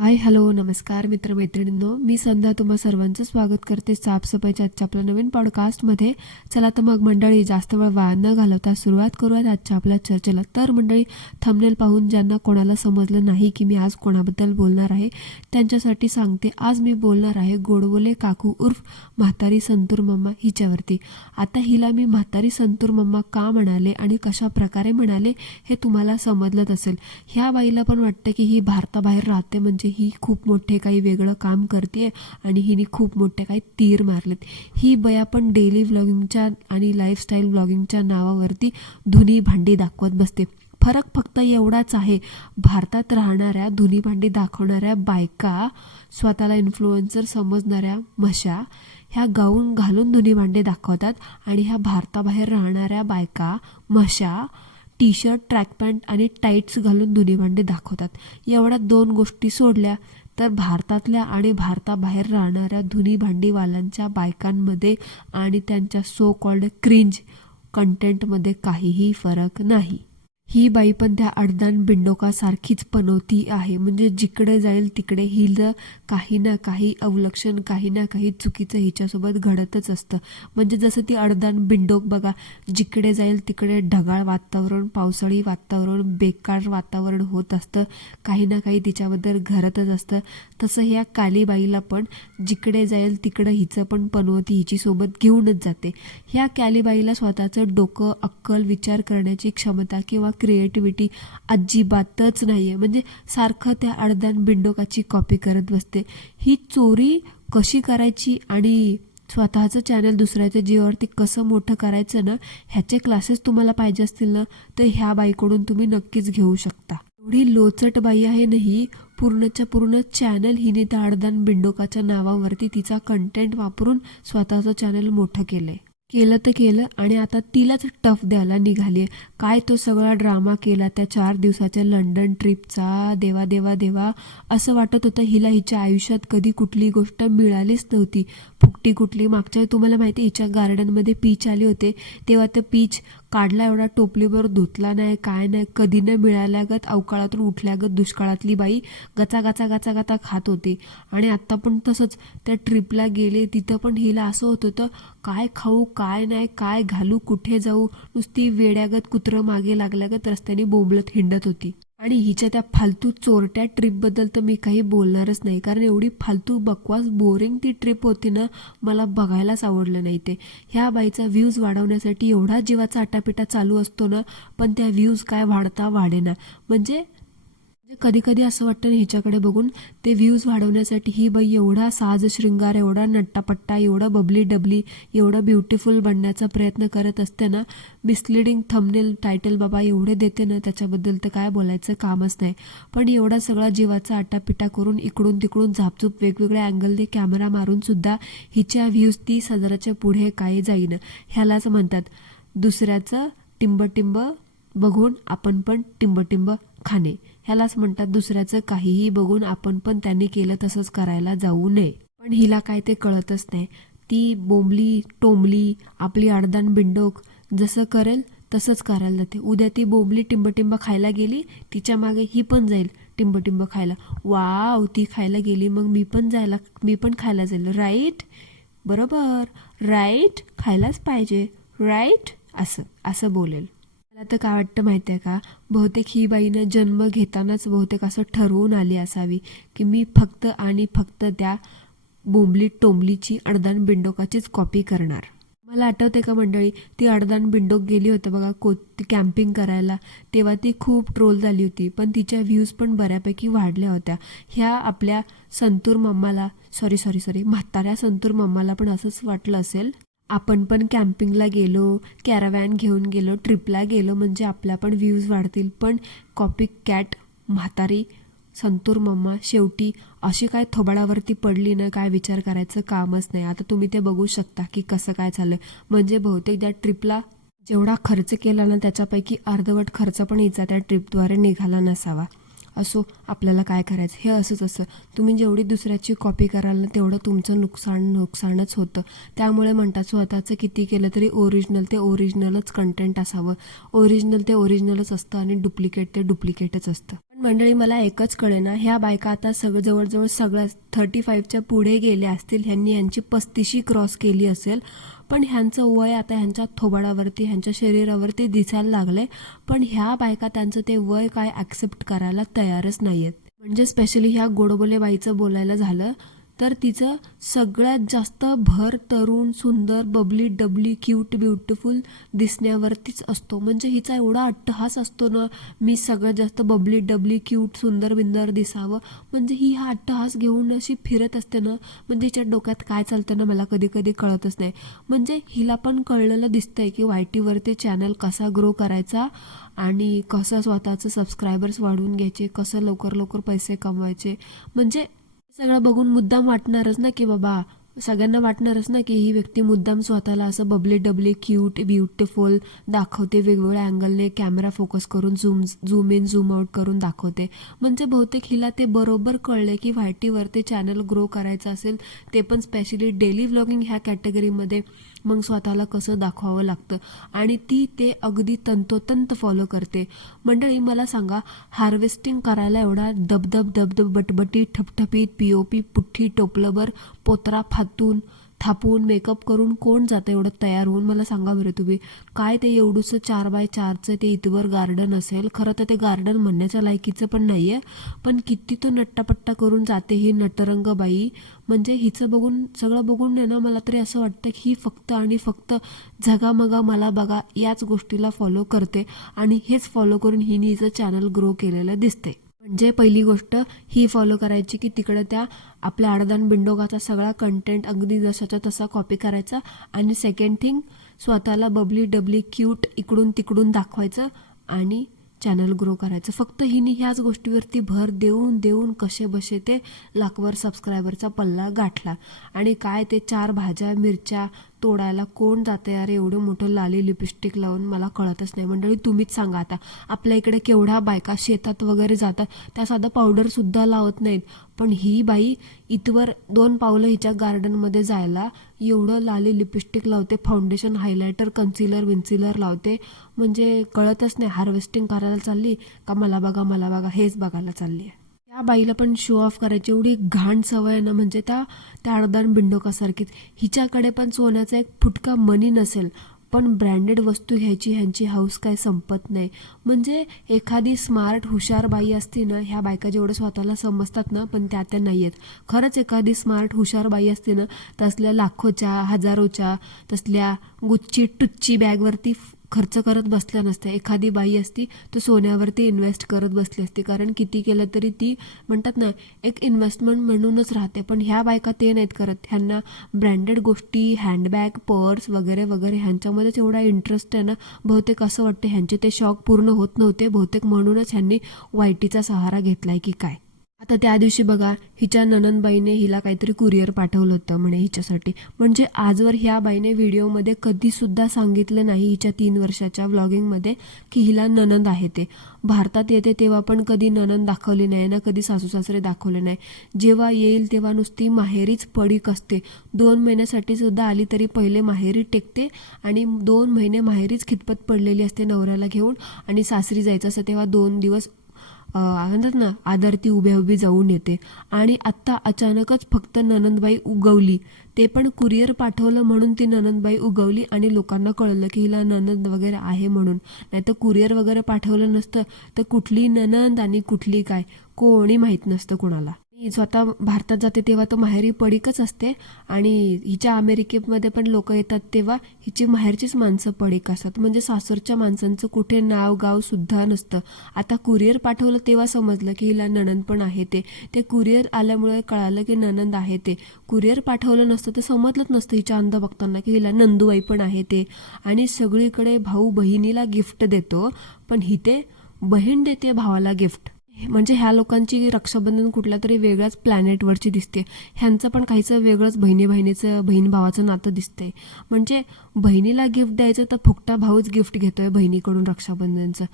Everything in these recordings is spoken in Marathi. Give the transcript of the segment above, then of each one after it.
हाय हॅलो नमस्कार मित्रमैत्रिणींनो, मी संध्या तुम्हा सर्वांचं स्वागत करते साफसफाईच्या आजच्या आपल्या नवीन पॉडकास्टमध्ये. चला तर मग मंडळी, जास्त वेळ वाया न घालवता सुरुवात करूयात आजच्या आपल्या चर्चेला. तर मंडळी, थंबनेल पाहून ज्यांना कोणाला समजलं नाही की मी आज कोणाबद्दल बोलणार आहे त्यांच्यासाठी सांगते. आज मी बोलणार आहे गोडबोले काकू उर्फ म्हातारी संतूर मम्मा हिच्यावरती. आता हिला मी म्हातारी संतूर मम्मा का म्हणाले आणि कशा प्रकारे म्हणाले हे तुम्हाला समजलंच असेल. ह्या बाईला पण वाटतं की ही भारताबाहेर राहते, म्हणजे ही खूप मोठे काही वेगळं काम करते आणि हिने खूप मोठे काही तीर मारलेत. ही बया पण डेली व्लॉगिंगच्या आणि लाईफस्टाईल व्लॉगिंगच्या नावावरती धुनी भांडी दाखवत बसते. फरक फक्त एवढाच आहे, भारतात राहणाऱ्या धुनी भांडी दाखवणाऱ्या बायका, स्वतःला इन्फ्लुएन्सर समजणाऱ्या मशा, ह्या गाऊन घालून धुनी भांडी दाखवतात आणि ह्या भारताबाहेर राहणाऱ्या बायका मशा टी शर्ट, ट्रॅक पॅन्ट आणि टाईट्स घालून धुनी भांडी दाखवतात. एवढ्या दोन गोष्टी सोडल्या तर भारतातल्या आणि भारताबाहेर राहणाऱ्या धुनी भांडीवाल्यांच्या बायकांमध्ये आणि त्यांच्या सो कॉल्ड क्रिंज कंटेंटमध्ये काहीही फरक नाही. ही बाई पण त्या अडदान बिंडोकासारखीच पनवती आहे. म्हणजे जिकडे जाईल तिकडे हिला काही ना काही अवलक्षण, काही ना काही चुकीचं हिच्यासोबत घडतच असतं. म्हणजे जसं ती अडदान बिंडोक बघा, जिकडे जाईल तिकडे ढगाळ वातावरण, पावसाळी वातावरण, बेकार वातावरण होत असतं, काही ना काही तिच्याबद्दल घडतच असतं. तसं ह्या कालीबाईला पण जिकडे जाईल तिकडं हिचं पण पनवती हिची सोबत घेऊनच जाते. ह्या कालीबाईला स्वतःचं डोकं, अक्कल, विचार करण्याची क्षमता किंवा क्रिएटिव्हिटी अजिबातच नाही आहे. म्हणजे सारखं त्या अडदान बिंडोकाची कॉपी करत बसते. ही चोरी कशी करायची आणि स्वतःचं चॅनल दुसऱ्याच्या जीवावरती कसं मोठं करायचं ना, ह्याचे क्लासेस तुम्हाला पाहिजे असतील ना, तर ह्या बाईकडून तुम्ही नक्कीच घेऊ शकता. एवढी लोचट बाई आहे ना ही, पूर्णच्या पूर्ण चॅनल हिने त्या अडदान बिंडोकाच्या नावावरती तिचा कंटेंट वापरून स्वतःचं चॅनल मोठं केलं तर केलं आणि आता तिलाच टफ द्यायला निघाली. काय तो सगळा ड्रामा केला त्या 4 दिवसाच्या लंडन ट्रिपचा. देवा देवा देवा, असं वाटत होतं हिला हिच्या आयुष्यात कधी कुठली गोष्ट मिळालीच नव्हती. फुकटी कुठली. मागच्या तुम्हाला माहिती, हिच्या गार्डनमध्ये पीच आले होते तेव्हा ते पीच काढला, एवढा टोपलीवर धुतला नाही, काय नाही, कधी न मिळाल्यागत, अवकाळातून उठल्यागत दुष्काळातली बाई गचा गचा गचा गचा खात होती. आणि आत्ता पण तसंच त्या ट्रिपला गेले, तिथं पण हिला असं होत होतं काय खाऊ, काय नाही, काय घालू, कुठे जाऊ, नुसती वेड्यागत कुत्रं मागे लागल्यागत रस्त्याने बोंबलत हिंडत होती. आणि हिच्या त्या फालतू चोरट्या ट्रिपबद्दल तर मी काही बोलणारच नाही, कारण एवढी फालतू बकवास बोरिंग ती ट्रिप होती ना, मला बघायलाच आवडलं नाही ते. ह्या बाईचा व्ह्यूज वाढवण्यासाठी एवढा जीवाचा आटापिटा चालू असतो ना, पण त्या व्ह्यूज काय वाढता वाढेना. म्हणजे कधी कधी असं वाटतं ना हिच्याकडे बघून, ते व्ह्यूज वाढवण्यासाठी ही बाई एवढा साज शृंगार, एवढा नट्टापट्टा, एवढा बबली डबली, एवढा ब्युटिफुल बनण्याचा प्रयत्न करत असते ना. मिसलिडिंग थंबनेल, टायटल बाबा एवढे देते ना, त्याच्याबद्दल तर काय बोलायचं कामच नाही. पण एवढा सगळा जीवाचा आटापिटा करून इकडून तिकडून झापझूप वेगवेगळ्या अँगलने कॅमेरा मारून सुद्धा हिच्या व्ह्यूज 30,000च्या पुढे काही जाईन. ह्यालाच म्हणतात दुसऱ्याचं टिंबटिंब बघून आपण पण टिंबटिंब खाणे. ह्यालाच म्हणतात दुसऱ्याचं काहीही बघून आपण पण त्यांनी केलं तसंच करायला जाऊ नये. पण हिला काय ते कळतच नाही. ती बोंबली टोंबली आपली अडदान बिंडोक जसं करेल तसंच करायला जाते. उद्या ती बोंबली टिंबटिंब खायला गेली, तिच्या मागे ही पण जाईल टिंबटिंब खायला. वाव, ती खायला गेली मग मी पण खायला जाईल. राईट, बरोबर, राईट, खायलाच पाहिजे, राईट, असं असं बोलेल. मला तर काय वाटतं माहिती आहे का, बहुतेक ही बाईनं जन्म घेतानाच बहुतेक असं ठरवून आली असावी की मी फक्त आणि फक्त त्या बोंबली टोंबलीची अडदान बिंडोकाचीच कॉपी करणार. मला आठवते का मंडळी, ती अडदान बिंडोक गेली होती बघा कॅम्पिंग करायला, तेव्हा ती खूप ट्रोल झाली होती, पण तिच्या व्ह्यूज पण बऱ्यापैकी वाढल्या होत्या. ह्या आपल्या संतूर मम्माला, सॉरी म्हाताऱ्या संतूर मम्माला पण असंच वाटलं असेल, आपण पण कॅम्पिंगला गेलो, कॅराव्हॅन घेऊन गेलो, ट्रिपला गेलो म्हणजे आपल्या पण व्ह्यूज वाढतील. पण कॉपी कॅट म्हातारी संतूर मम्मा शेवटी अशी काय थोबाडावरती पडली ना, काय विचार करायचं कामच नाही. आता तुम्ही ते बघू शकता की कसं काय झालं. म्हणजे बहुतेक त्या ट्रिपला जेवढा खर्च केला ना, त्याच्यापैकी अर्धवट खर्च पण हिचा त्या ट्रिपद्वारे निघाला नसावा. असो, आपल्याला काय करायचं, हे असंच असं. तुम्ही जेवढी दुसऱ्याची कॉपी कराल ना, तेवढं तुमचं नुकसानच होतं. त्यामुळे म्हणतात स्वतःचं किती केलं तरी ओरिजिनल ते ओरिजिनलच कंटेंट असावं. ओरिजिनल ते ओरिजिनलच असतं आणि डुप्लिकेट ते डुप्लिकेटच असतं. मंडळी मला एकच कळेना, ह्या बायका आता जवळजवळ सगळ्या 35च्या पुढे गेल्या असतील. ह्यांनी यांची 35 क्रॉस केली असेल, पण ह्यांचं वय आता ह्यांच्या थोबाडावरती ह्यांच्या शरीरावरती दिसायला लागले. पण ह्या बायका त्यांचं ते वय काय ॲक्सेप्ट करायला तयारच नाही आहेत. म्हणजे स्पेशली ह्या गोडबोले बाईचं बोलायला झालं तर तिचं सगळ्यात जास्त भर तरुण सुंदर बबली डबली क्यूट ब्युटिफुल दिसण्यावरतीच असतो. म्हणजे हिचा एवढा अट्टहास असतो ना, मी सगळ्यात जास्त बबली डबली क्यूट सुंदर बिंदर दिसावं. म्हणजे ही हा अट्टहास घेऊन अशी फिरत असते ना, म्हणजे हिच्या डोक्यात काय चालतं ना मला कधी कधी कळतच नाही. म्हणजे हिला पण कळलेलं दिसतंय की YT चॅनल कसा ग्रो करायचा आणि कसं स्वतःचं सबस्क्रायबर्स वाढवून घ्यायचे, कसं लवकर लवकर पैसे कमवायचे. म्हणजे सगळं बघून मुद्दाम वाटणारच ना की बाबा, सगळ्यांना वाटणारच ना की ही व्यक्ती मुद्दाम स्वतःला असं बबली डबली क्यूट ब्युटिफुल दाखवते, वेगवेगळ्या अँगलने कॅमेरा फोकस करून झूम इन झूम आउट करून दाखवते. म्हणजे बहुतेक हिला ते बरोबर कळले की YT चॅनल ग्रो करायचं असेल, ते पण स्पेशली डेली व्लॉगिंग ह्या कॅटेगरीमध्ये, मग स्वतःला कसं दाखवावं लागतं आणि ती ते अगदी तंतोतंत फॉलो करते. मंडळी मला सांगा, हार्वेस्टिंग करायला एवढा दबदब दबदब बटबटी ठपठपीत POP पुठ्ठी टोपलंभर पोतरा फातून थापून मेकअप करून कोण जातं एवढं तयार होऊन? मला सांगा बरं तुम्ही. काय ते एवढंसं 4x4चं ते इथवर गार्डन असेल, खरं तर ते गार्डन म्हणण्याच्या लायकीचं पण नाही आहे, पण किती तो नट्टापट्टा करून जाते ही नटरंग बाई. म्हणजे हिचं बघून सगळं बघून ना मला तरी असं वाटतं की ही फक्त आणि फक्त झगामगा मला बघा याच गोष्टीला फॉलो करते आणि हेच फॉलो करून हिने हिचं चॅनल ग्रो केलेलं दिसते. म्हणजे पहिली गोष्ट ही फॉलो करायची की तिकडं त्या आपल्या आडदान बिंडोगाचा सगळा कंटेंट अगदी जसाच्या तसा कॉपी करायचा आणि सेकंड थिंग स्वतःला बबली डबली क्यूट इकडून तिकडून दाखवायचं आणि चॅनल ग्रो करायचं. फक्त हिने ह्याच गोष्टीवरती भर देऊन देऊन कसे बसे ते लाखवर सबस्क्रायबरचा पल्ला गाठला. आणि काय ते 4 भाज्या मिरच्या तोडायला कोण जाते यार एवढं मोठं लाली लिपस्टिक लावून? मला कळतच नाही. मंडळी तुम्हीच सांगा आता, आपल्या इकडे केवढ्या बायका शेतात वगैरे जातात, त्या साधं पावडरसुद्धा लावत नाहीत, पण ही बाई इथवर 2 पावलं हिच्या गार्डनमध्ये जायला एवढं लाली लिपस्टिक लावते, फाउंडेशन हायलायटर कन्सिलर लावते. म्हणजे कळतच नाही हार्वेस्टिंग करायला चालली का मला बघा हेच बघायला चालली आहे. त्या बाईला पण शो ऑफ करायची एवढी घाण सवय ना, म्हणजे त्या अडदान बिंडोकासारखीच. हिच्याकडे पण सोन्याचा एक फुटका मनी नसेल, पण ब्रँडेड वस्तू घ्यायची ह्यांची हाऊस काय संपत नाही. म्हणजे एखादी स्मार्ट हुशार बाई असती ना, ह्या बायका जेवढं स्वतःला समजतात ना पण त्या नाही आहेत. खरंच एखादी स्मार्ट हुशार बाई असते ना, तसल्या लाखोच्या हजारोच्या तसल्या गुच्ची टुच्ची बॅगवरती खर्च करत बसल्या नसत्या. एखादी बाई असती तर सोन्यावरती इन्व्हेस्ट करत बसली असते, कारण किती केलं तरी ती म्हणतात ना एक इन्व्हेस्टमेंट म्हणूनच राहते. पण ह्या बायका ते नाहीत करत. ह्यांना ब्रँडेड गोष्टी, हँडबॅग, पर्स वगैरे वगैरे ह्यांच्यामध्येच एवढा इंटरेस्ट आहे ना, बहुतेक असं वाटतं ह्यांचे ते शौक पूर्ण होत नव्हते, बहुतेक म्हणूनच ह्यांनी YTचा सहारा घेतलाय की काय. आता त्या दिवशी बघा, हिच्या ननंदबाईने हिला काहीतरी कुरिअर पाठवलं होतं म्हणे हिच्यासाठी. म्हणजे आजवर ह्या बाईने व्हिडिओमध्ये कधीसुद्धा सांगितलं नाही हिच्या 3 वर्षाच्या व्लॉगिंगमध्ये की हिला ननंद आहे ते. भारतात येते तेव्हा पण कधी ननंद दाखवली नाही ना, कधी सासू सासरे दाखवले नाही. जेव्हा येईल तेव्हा नुसती माहेरीच पडीक असते. 2 महिन्यासाठी सुद्धा आली तरी पहिले माहेरी टेकते आणि 2 महिने माहेरीच खितपत पडलेली असते नवऱ्याला घेऊन, आणि सासरी जायचं असं तेव्हा 2 दिवस म्हणतात ना आदर ती उभी जाऊन येते. आणि आत्ता अचानकच फक्त ननंदबाई उगवली, ते पण कुरिअर पाठवलं म्हणून ती ननंदबाई उगवली आणि लोकांना कळलं की हिला ननंद वगैरे आहे म्हणून. नाही तर कुरिअर वगैरे पाठवलं नसतं तर कुठली ननंद आणि कुठली काय कोणी माहीत नसतं कुणाला. स्वतः भारतात जाते तेव्हा तर माहेरी पडीकच असते, आणि हिच्या अमेरिकेमध्ये पण लोक येतात तेव्हा हिची माहेरचीच माणसं पडीक असतात. म्हणजे सासरच्या माणसांचं कुठे नाव गाव सुद्धा नसतं. आता कुरिअर पाठवलं तेव्हा समजलं की हिला नणंद पण आहे ते कुरिअर आल्यामुळे कळालं की नणंद आहे ते. कुरिअर पाठवलं नसतं तर समजलंच नसतं हिच्या अंध बघताना की हिला नंदूबाई पण आहे ते. आणि सगळीकडे भाऊ बहिणीला गिफ्ट देतो, पण हिते बहीण देते भावाला गिफ्ट. म्हणजे ह्या लोकांची रक्षाबंधन कुठल्या तरी वेगळ्याच प्लॅनेटवरची दिसते. ह्यांचं पण काहीचं वेगळंच बहिणीचं बहीण भावाचं नातं दिसतंय. म्हणजे बहिणीला गिफ्ट द्यायचं तर फुकटा भाऊच गिफ्ट घेतोय बहिणीकडून रक्षाबंधनचं.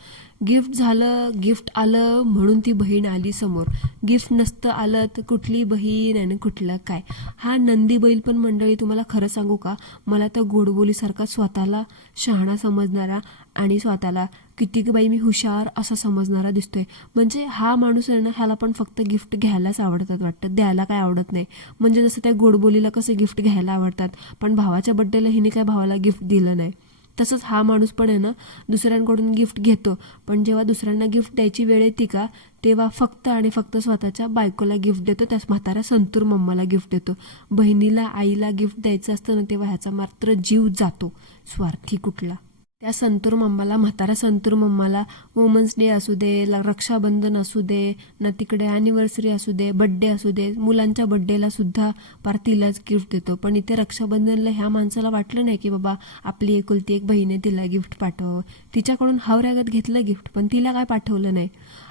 गिफ्ट झालं, गिफ्ट आलं म्हणून ती बहीण आली समोर. गिफ्ट नसतं आलं तर कुठली बहीण आणि कुठलं काय. हा नंदी बैल पण मंडळी तुम्हाला खरं सांगू का, मला तर गोडबोलीसारखा स्वतःला शहाणा समजणारा आणि स्वतःला किती की बाई मी हुशार असं समजणारा दिसतोय. म्हणजे हा माणूस आहे ना, ह्याला पण फक्त गिफ्ट घ्यायलाच आवडतात वाटतं, द्यायला काय आवडत नाही. म्हणजे जसं त्या गोडबोलीला कसे गिफ्ट घ्यायला आवडतात, पण भावाच्या बड्डेला हिने काय भावाला गिफ्ट दिलं नाही, तसंच हा माणूस पण आहे ना दुसऱ्यांकडून गिफ्ट घेतो, पण जेव्हा दुसऱ्यांना गिफ्ट द्यायची वेळ येते का तेव्हा फक्त आणि फक्त स्वतःच्या बायकोला गिफ्ट देतो, त्याच म्हाताऱ्या संतूर मम्माला गिफ्ट देतो. बहिणीला आईला गिफ्ट द्यायचं असतं ना तेव्हा ह्याचा मात्र जीव जातो, स्वार्थी कुठला. त्या संतूर मम्माला, म्हातारा संतूर मम्माला वुमन्स डे असू दे, रक्षाबंधन असू दे, ना तिकडे ॲनिव्हर्सरी असू दे, बड्डे असू दे, मुलांच्या बड्डेला सुद्धा पार तिलाच गिफ्ट देतो. पण इथे रक्षाबंधनला ह्या माणसाला वाटलं नाही की बाबा आपली एकुलती एक बहीण आहे, तिला गिफ्ट पाठवावं. तिच्याकडून हावऱ्यागत घेतलं गिफ्ट, पण तिला काय पाठवलं नाही.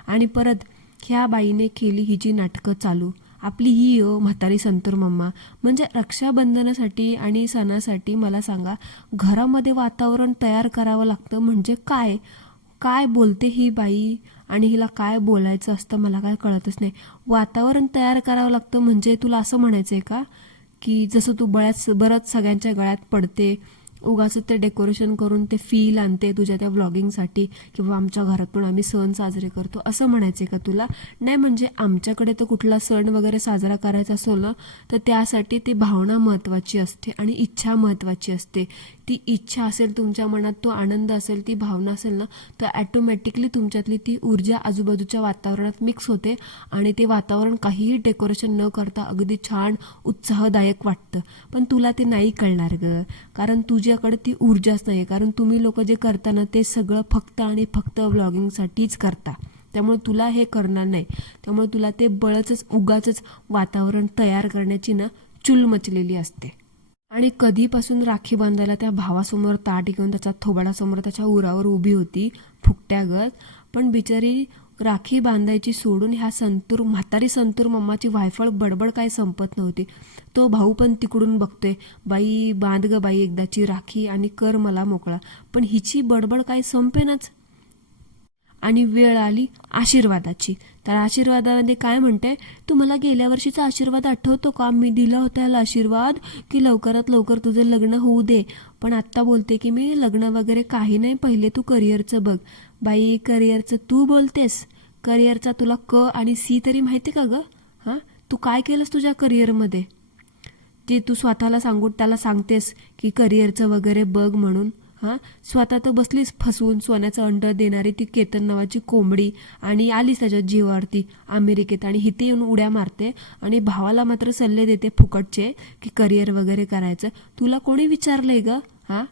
आणि परत ह्या बाईने केली हिची नाटकं चालू, आपली ही म्हातारी संतूर मम्मा. म्हणजे रक्षाबंधनासाठी आणि सणासाठी मला सांगा, घरामध्ये वातावरण तयार करावं लागतं म्हणजे काय काय बोलते ही बाई, आणि हिला काय बोलायचं असतं मला काय कळतच नाही. वातावरण तयार करावं लागतं म्हणजे तुला असं म्हणायचं आहे का की जसं तू बरंच सगळ्यांच्या गळ्यात पडते, उगाच ते डेकोरेशन करून ते फील आणते तुझ्या त्या व्लॉगिंगसाठी, किंवा आमच्या घरात पण आम्ही सण साजरे करतो असं म्हणायचे का तुला? नाही, म्हणजे आमच्याकडे तर कुठला सण वगैरे साजरा करायचा असेल ना तर त्यासाठी ती भावना महत्त्वाची असते आणि इच्छा महत्त्वाची असते. ती इच्छा असेल तुमच्या मनात, तो आनंद असेल, ती भावना असेल ना, तर ॲटोमॅटिकली तुमच्यातली ती ऊर्जा आजूबाजूच्या वातावरणात मिक्स होते आणि ते वातावरण काहीही डेकोरेशन न करता अगदी छान उत्साहदायक वाटतं. पण तुला ते नाही कळणार ग, कारण तुझ्याकडे ती ऊर्जाच नाही. कारण तुम्ही लोक जे करता ना ते सगळं फक्त आणि फक्त व्लॉगिंगसाठीच करता, त्यामुळे तुला हे करणार नाही. त्यामुळे तुला ते बळच उगाच वातावरण तयार करण्याची ना चूल मचलेली असते. आणि कधीपासून राखी बांधायला त्या भावासमोर ताट घेऊन त्याच्या थोबाडासमोर त्याच्या उरावर उभी होती फुकट्यागत, पण बिचारी राखी बांधायची सोडून ह्या म्हातारी संतूर मम्माची वायफळ बडबड काय संपत नव्हती. तो भाऊ पण तिकडून बघतोय, बाई बांध ग बाई एकदाची राखी आणि कर मला मोकळा, पण हिची बडबड काय संपेनाच. आणि वेळ आली आशीर्वादाची. तर आशीर्वादामध्ये काय म्हणते, तू मला गेल्या वर्षीचा आशीर्वाद आठवतो का, मी दिला होता याला आशीर्वाद की लवकरात लवकर तुझं लग्न होऊ दे. पण आत्ता बोलते की मी लग्न वगैरे काही नाही, पहिले तू करिअरचं बघ. बाई करिअरचं तू बोलतेस, करिअरचा तुला क आणि सी तरी माहिती का ग? हां, तू काय केलंस तुझ्या करिअरमध्ये जे तू स्वतःला त्याला सांगतेस की करिअरचं वगैरे बघ म्हणून? हां, स्वतः तर बसलीस फसवून सोन्याचं अंड देणारी ती केतन नावाची कोंबडी, आणि आलीस त्याच्या जीवावरती अमेरिकेत, आणि इथे येऊन उड्या मारते आणि भावाला मात्र सल्ले देते फुकटचे की करिअर वगैरे करायचं. तुला कोणी विचारलंय ग हां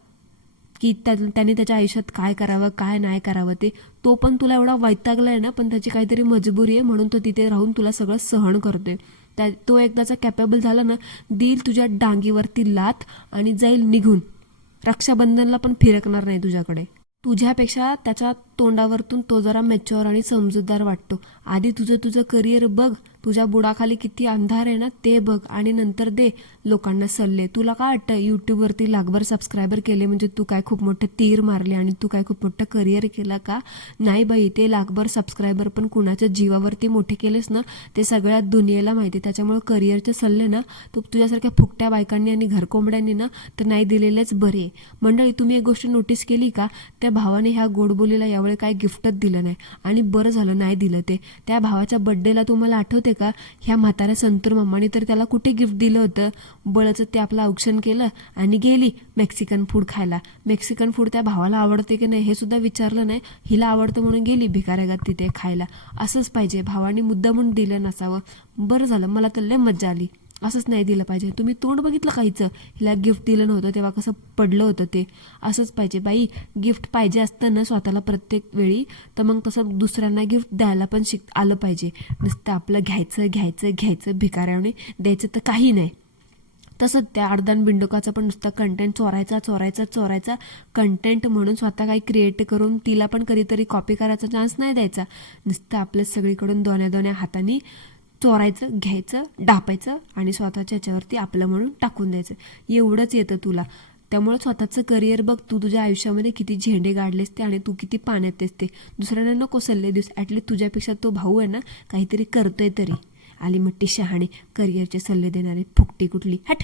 की त्याने त्याच्या आयुष्यात काय करावं काय नाही करावं ते? तो पण तुला एवढा वैतागलाय ना, पण त्याची काहीतरी मजबुरी आहे म्हणून तो तिथे राहून तुला सगळं सहन करतोय. तो एकदाचा कॅपेबल झाला ना, देईल तुझ्या डांगीवरती लाथ आणि जाईल निघून. रक्षाबंधनला पण फिरकणार नाही तुझ्याकडे. तुझ्यापेक्षा त्याच्या तोंडावरतून तो जरा मॅच्युअर आणि समजूतदार वाटतो. आधी तुझं करिअर बघ, तुझ्या बुडाखाली किती अंधार आहे ना ते बघ, आणि नंतर दे लोकांना सल्ले. तुला काय वाटतं यूट्यूबवरती लाखभर सबस्क्रायबर केले म्हणजे तू काय खूप मोठे तीर मारले आणि तू काय खूप मोठं करिअर केला का? नाही बाई, ते लाखभर सबस्क्रायबर पण कुणाच्या जीवावरती मोठे केलेस ना ते सगळ्या दुनियेला माहिती. त्याच्यामुळे करिअरचे सल्ले ना तू तुझ्यासारख्या फुकट्या बायकांनी आणि घरकोंबड्यांनी ना तर नाही दिलेलेच बरे. मंडळी, तुम्ही एक गोष्ट नोटीस केली का, त्या भावाने ह्या गोडबोलीला यावेळी काय गिफ्टच दिलं नाही, आणि बरं झालं नाही दिलं ते. त्या भावाच्या बड्डेला तुम्हाला आठवते का, ह्या म्हाताऱ्या संतूर मम्माने तर त्याला कुठे गिफ्ट दिलं होतं, बळचं ते आपलं औक्षण केलं आणि गेली मेक्सिकन फूड खायला. मेक्सिकन फूड त्या भावाला आवडते की नाही हे सुद्धा विचारलं नाही, हिला आवडतं म्हणून गेली भिकाऱ्यागात तिथे खायला. असंच पाहिजे, भावाने मुद्दा म्हणून दिलं नसावं. बरं झालं, मला तर लय मज्जा आली. असंच नाही दिलं पाहिजे. तुम्ही तोंड बघितलं काहीचं, हिला गिफ्ट दिलं नव्हतं तेव्हा कसं पडलं होतं ते. असंच पाहिजे बाई, गिफ्ट पाहिजे असतं ना स्वतःला प्रत्येक वेळी, तर मग तसं दुसऱ्यांना गिफ्ट द्यायला पण आलं पाहिजे. नुसतं आपलं घ्यायचं घ्यायचं घ्यायचं भिकाऱ्याने द्यायचं तर काही नाही. तसंच त्या अर्धान बिंडोकाचा पण नुसता कंटेंट चोरायचा कंटेंट म्हणून स्वतः काही क्रिएट करून तिला पण कधीतरी कॉपी करायचा चान्स नाही द्यायचा. नुसतं आपलं सगळीकडून दोन्या हाताने चोरायचं, घ्यायचं, डापायचं आणि स्वतःच्या ह्याच्यावरती आपलं म्हणून टाकून द्यायचं. एवढंच येतं तुला. त्यामुळे स्वतःचं करिअर बघ. तू तुझ्या आयुष्यामध्ये किती झेंडे गाडलेस ते आणि तू किती पाण्यात येस ते. दुसऱ्यांना नको सल्ले देऊस. ॲटलीस्ट तुझ्यापेक्षा तो भाऊ आहे ना काहीतरी करतोय तरी. आली मट्टी शहाणी करिअरचे सल्ले देणारी फुकटी कुठली, हट.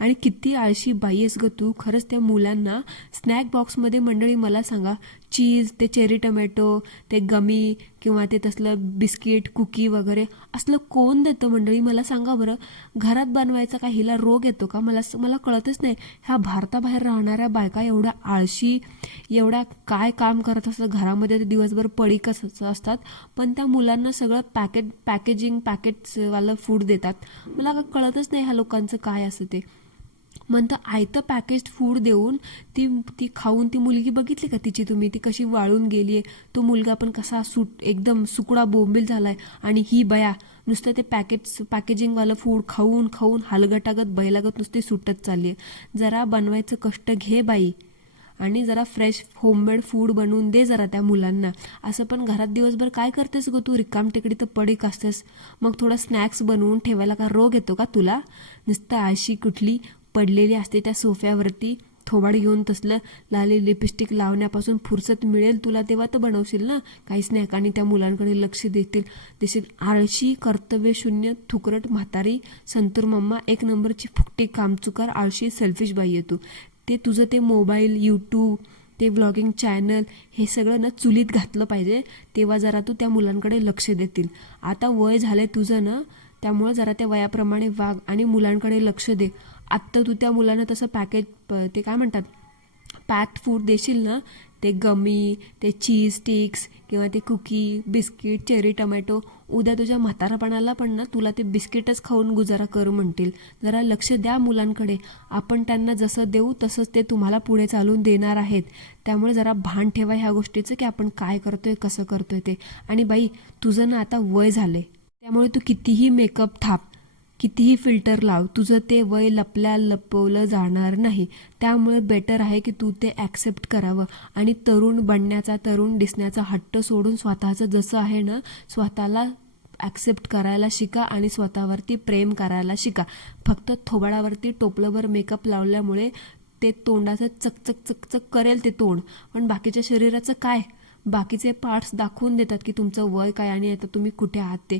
आणि किती आळशी बाई आहेस ग तू. खरंच त्या मुलांना स्नॅक बॉक्समध्ये मंडळी मला सांगा, चीज, ते चेरी टमॅटो, ते गमी किंवा ते तसलं बिस्किट, कुकी वगैरे असलं कोण देतं मंडळी, मला सांगा बरं. घरात बनवायचा का हिला रोग येतो का? मला कळतच नाही. ह्या भारताबाहेर राहणाऱ्या बायका एवढ्या आळशी, एवढ्या काय काम करत असतात घरामध्ये, ते दिवसभर पडीकच असतात, पण त्या मुलांना सगळं पॅकेट्सवालं फूड देतात. मला का कळतच नाही ह्या लोकांचं काय असं ते. म्हणतं आयतं पॅकेज्ड फूड देऊन ती ती खाऊन ती मुलगी बघितली का तिची तुम्ही, ती कशी वाळून गेली आहे. तो मुलगा पण कसा एकदम सुकडा बोंबील झालाय. आणि ही बया नुसतं ते पॅकेजिंगवालं फूड खाऊन खाऊन हलगटागत बैलागत नुसती सुटत चालली आहे. जरा बनवायचं कष्ट घे बाई, आणि जरा फ्रेश होममेड फूड बनवून दे जरा त्या मुलांना. असं पण घरात दिवसभर काय करतेस गो तू, रिकाम टेकडी तर पडीक असतेस. मग थोडा स्नॅक्स बनवून ठेवायला का रोग येतो का तुला? नुसतं आळशी कुठली पडलेली असते त्या सोफ्यावरती, थोबाड घेऊन तसलं लाली लिपस्टिक लावण्यापासून फुरसत मिळेल तुला तेव्हा तर बनवशील ना काही स्नॅक, आणि त्या मुलांकडे लक्ष देशील. आळशी, कर्तव्यशून्य, थुकरट म्हातारी, संतूर मम्मा, एक नंबरची फुकटी, कामचुकार, आळशी, सेल्फिश बाई आहे तू. ते तुझं ते मोबाईल, यूट्यूब, ते व्लॉगिंग चॅनल, हे सगळं ना चुलीत घातलं पाहिजे, तेव्हा जरा तू त्या मुलांकडे लक्ष देतील. आता वय झालंय तुझं ना, त्यामुळं जरा त्या वयाप्रमाणे वाग आणि मुलांकडे लक्ष दे. आत्ता तू त्या मुलांना तसं ते काय म्हणतात, पॅक्ड फूड देशील ना, ते गमी, ते चीज स्टिक्स किंवा ते कुकी, बिस्किट, चेरी टमॅटो, उद्या तुझ्या म्हातारापणाला पण ना तुला ते बिस्किटच खाऊन गुजारा कर म्हणतील. जरा लक्ष द्या मुलांकडे. आपण त्यांना जसं देऊ तसंच ते तुम्हाला पुढे चालून देणार आहेत. त्यामुळे जरा भान ठेवा ह्या गोष्टीचं की आपण काय करतोय, कसं करतोय ते. आणि बाई, तुझं ना आता वय झालंय, त्यामुळे तू कितीही मेकअप थाप, कितीही फिल्टर लाव, तुझं ते वय लपवलं जाणार नाही. त्यामुळे बेटर आहे की तू ते ॲक्सेप्ट करावं आणि तरुण बनण्याचा, तरुण दिसण्याचा हट्ट सोडून स्वतःचं जसं आहे ना, स्वतःला ॲक्सेप्ट करायला शिका आणि स्वतःवरती प्रेम करायला शिका. फक्त थोबाडावरती टोपलंभर मेकअप लावल्यामुळे ते तोंडाचं चकचक चकचक करेल ते तोंड, पण बाकीच्या शरीराचं काय? बाकीचे पार्ट्स दाखवून देतात की तुमचं वय काय आणि आता तुम्ही कुठे आहात ते.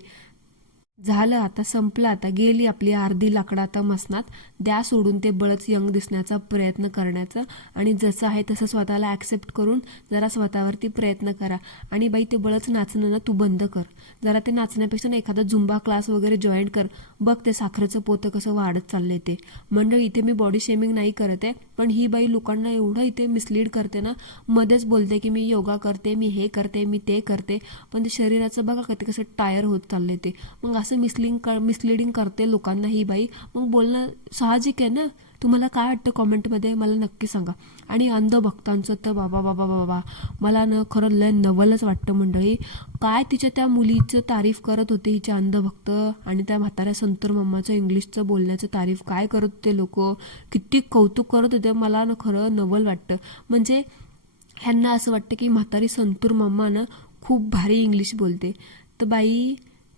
झालं, आता संपलं, आता गेली आपली अर्धी लाकडं आता मसनात. द्या सोडून ते बळच यंग दिसण्याचा प्रयत्न करण्याचं, आणि जसं आहे तसं स्वतःला ॲक्सेप्ट करून जरा स्वतःवरती प्रयत्न करा. आणि बाई, ते बळच नाचणं ना तू बंद कर. जरा ते नाचण्यापेक्षा ना एखादा झुंबा क्लास वगैरे जॉईन कर. बघ ते साखरेचं पोतं कसं वाढत चाललंय ते. मंडळी, इथे मी बॉडी शेमिंग नाही करत आहे, पण ही बाई लोकांना एवढं इथे मिसलीड करते ना. मध्येच बोलते की मी योगा करते, मी हे करते, मी ते करते, पण ते शरीराचं बघा का ते कसं टायर होत चाललंय ते. मग असं मिसलिडिंग करते लोकांना ही बाई. मग बोलणं साहजिक आहे ना. तुम्हाला काय वाटतं कॉमेंटमध्ये मला नक्की सांगा. आणि अंधभक्तांचं तर बाबा बाबा बाबा, मला ना खरं लय नवलच वाटतं मंडळी. काय तिच्या त्या मुलीचं तारीफ करत होते हिच्या अंधभक्त, आणि त्या म्हाताऱ्या संतूर मम्माचं इंग्लिशचं बोलण्याचं तारीफ काय करत होते लोक, किती कौतुक करत होते. मला ना खरं नवल वाटतं. म्हणजे ह्यांना असं वाटतं की म्हातारी संतूर मम्मा ना खूप भारी इंग्लिश बोलते. तर बाई,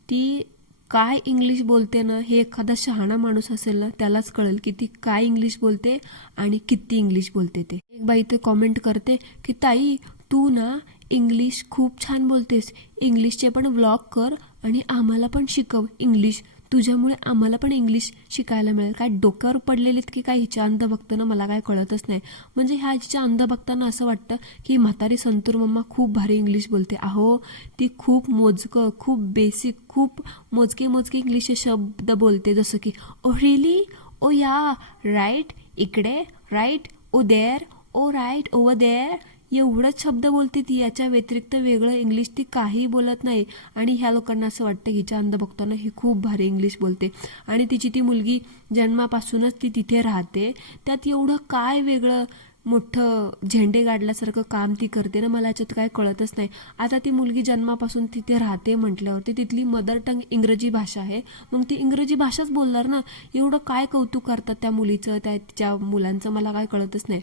ती काय इंग्लिश बोलते ना, हे एखादा शहाणा माणूस असेल ना त्यालाच कळेल की ती काय इंग्लिश बोलते आणि किती इंग्लिश बोलते ते. एक बाई ते कॉमेंट करते की ताई, तू ना इंग्लिश खूप छान बोलतेस, इंग्लिशचे पण व्लॉग कर आणि आम्हाला पण शिकव इंग्लिश. तुझ्यामुळे आम्हाला पण इंग्लिश शिकायला मिळेल. काय डोक्यावर पडलेलीत की काय हिच्या अंधभक्तांना, मला काय कळतच नाही. म्हणजे ह्या हिच्या अंधभक्तांना असं वाटतं की म्हातारी संतूर मम्मा खूप भारी इंग्लिश बोलते. अहो, ती खूप मोजकं, खूप बेसिक, खूप मोजके इंग्लिश शब्द बोलते. जसं की ओ रिली, ओ या, राईट, इकडे, राईट, ओ देअर, ओ राईट, ओव्हर देअर, एवढंच शब्द बोलते ती. याच्या व्यतिरिक्त वेगळं इंग्लिश ती काही बोलत नाही. आणि ह्या लोकांना असं वाटतं हिच्या अंधभक्तांना ही खूप भारी इंग्लिश बोलते. आणि तिची ती मुलगी जन्मापासूनच ती तिथे राहते, त्यात एवढं काय वेगळं मोठं झेंडे गाडल्यासारखं काम ती करते ना, मला याच्यात काय कळतच नाही. आता ती मुलगी जन्मापासून तिथे राहते म्हटल्यावरती तिथली मदर टंग इंग्रजी भाषा आहे, मग ती इंग्रजी भाषाच बोलणार ना. एवढं काय कौतुक करतात त्या मुलीचं, तिच्या मुलांचं, मला काय कळतच नाही.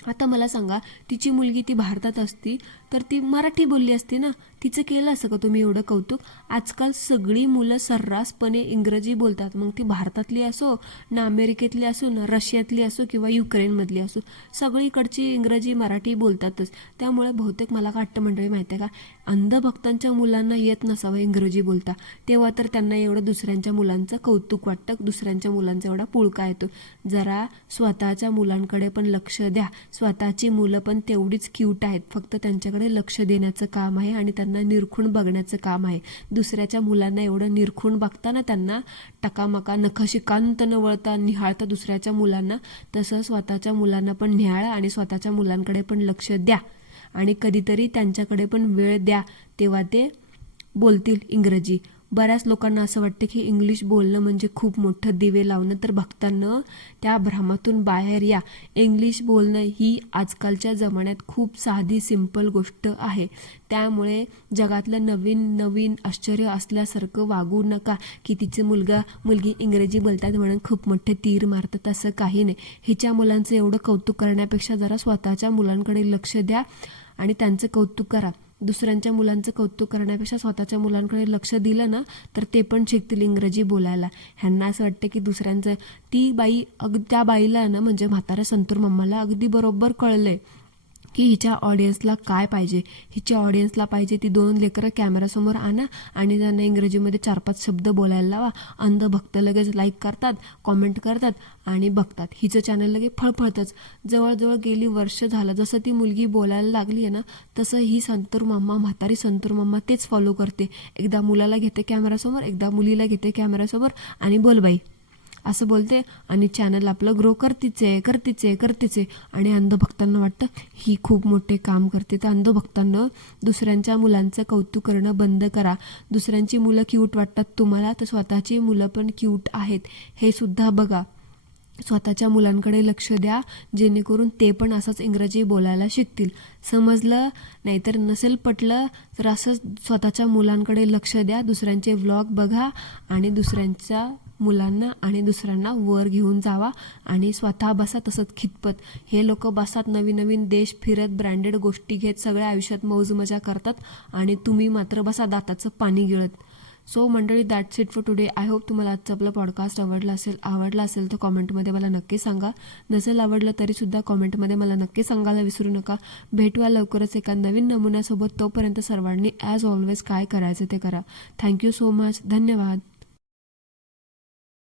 आता मला सांगा, तिची मुलगी ती भारतात असती तर ती मराठी बोलली असती ना. तिचं केलं असं का तुम्ही एवढं कौतुक? आजकाल सगळी मुलं सर्रासपणे इंग्रजी बोलतात, मग ती भारतातली असो ना, अमेरिकेतली असो ना, रशियातली असो किंवा युक्रेनमधली असो, सगळीकडची इंग्रजी मराठी बोलतातच. त्यामुळे बहुतेक मला काय वाटतं मंडळी माहिती आहे का, अंधभक्तांच्या मुलांना येत नसावं इंग्रजी बोलता, तेव्हा तर त्यांना एवढं दुसऱ्यांच्या मुलांचं कौतुक वाटतं, दुसऱ्यांच्या मुलांचा एवढा पुळका येतो. जरा स्वतःच्या मुलांकडे पण लक्ष द्या. स्वतःची मुलं पण तेवढीच क्यूट आहेत, फक्त त्यांच्याकडे लक्ष देण्याचं काम आहे आणि त्यांना निरखून बघण्याचं काम आहे. दुसऱ्याच्या मुलांना एवढं निरखून बघताना त्यांना टकामका नखशी कांत न वळता निहाळता दुसऱ्याच्या मुलांना, तसं स्वतःच्या मुलांना पण निहाळा आणि स्वतःच्या मुलांकडे पण लक्ष द्या आणि कधीतरी त्यांच्याकडे पण वेळ द्या, तेव्हा ते बोलतील इंग्रजी. बऱ्याच लोकांना असं वाटतं की इंग्लिश बोलणं म्हणजे खूप मोठं दिवे लावणं, तर भक्तांनो त्या भ्रमातून बाहेर या. इंग्लिश बोलणं ही आजकालच्या जमान्यात खूप साधी सिंपल गोष्ट आहे. त्यामुळे जगातलं नवीन नवीन आश्चर्य असल्यासारखं वागू नका की तिचे मुलगी इंग्रजी बोलतात म्हणून खूप मोठे तीर मारतात. असं काही नाही. हिच्या मुलांचं एवढं कौतुक करण्यापेक्षा जरा स्वतःच्या मुलांकडे लक्ष द्या आणि त्यांचं कौतुक करा. दुसऱ्यांच्या मुलांचं कौतुक करण्यापेक्षा स्वतःच्या मुलांकडे लक्ष दिलं ना, तर ते पण शिकतील इंग्रजी बोलायला. ह्यांना असं वाटतं की दुसऱ्यांचं, ती बाई त्या बाईला ना, म्हणजे म्हाताऱ्या संतूर मम्माला अगदी बरोबर कळलंय की हिच्या ऑडियन्सला काय पाहिजे. हिच्या ऑडियन्सला पाहिजे ती 2 लेकरं कॅमेरासमोर आणा आणि त्यांना इंग्रजीमध्ये 4-5 शब्द बोलायला लावा. अंधभक्त लगेच लाईक करतात, कॉमेंट करतात आणि बघतात. हिचं चॅनल लगेच फळफळतंच. जवळजवळ गेली वर्ष झालं जसं ती मुलगी बोलायला लागली आहे ना, तसं ही संतूर मम्मा, म्हातारी संतूर मम्मा तेच फॉलो करते. एकदा मुलाला घेते कॅमेरासमोर, एकदा मुलीला घेते कॅमेरासमोर आणि बोल बाई असं बोलते आणि चॅनल आपलं ग्रो करतीचे आणि अंधभक्तांना वाटतं ही खूप मोठे काम करते. तर अंधभक्तांना दुसऱ्यांच्या मुलांचं कौतुक करणं बंद करा. दुसऱ्यांची मुलं क्यूट वाटतात तुम्हाला, तर स्वतःची मुलं पण क्यूट आहेत हे सुद्धा बघा. स्वतःच्या मुलांकडे लक्ष द्या, जेणेकरून ते पण असंच इंग्रजी बोलायला शिकतील. समजलं? नाहीतर नसेल पटलं तर असंच स्वतःच्या मुलांकडे लक्ष द्या. दुसऱ्यांचे व्लॉग बघा आणि दुसऱ्यांच्या मुलांना आणि दुसऱ्यांना वर घेऊन जावा आणि स्वतः बसा तसंच खितपत. हे लोक बसात नवीन नवीन देश फिरत, ब्रँडेड गोष्टी घेत, सगळ्या आयुष्यात मौज मजा करतात आणि तुम्ही मात्र बसा दाताचं पाणी गिळत. सो मंडळी, that's it for today. I hope तुम्हाला आजचं आपलं पॉडकास्ट आवडला असेल तर कॉमेंटमध्ये मला नक्की सांगा. नसेल आवडलं तरीसुद्धा कॉमेंटमध्ये मला नक्की सांगायला विसरू नका. भेटूया लवकरच एका नवीन नमुन्यासोबत. तोपर्यंत सर्वांनी ॲज ऑलवेज काय करायचं ते करा. Thank you so much. धन्यवाद.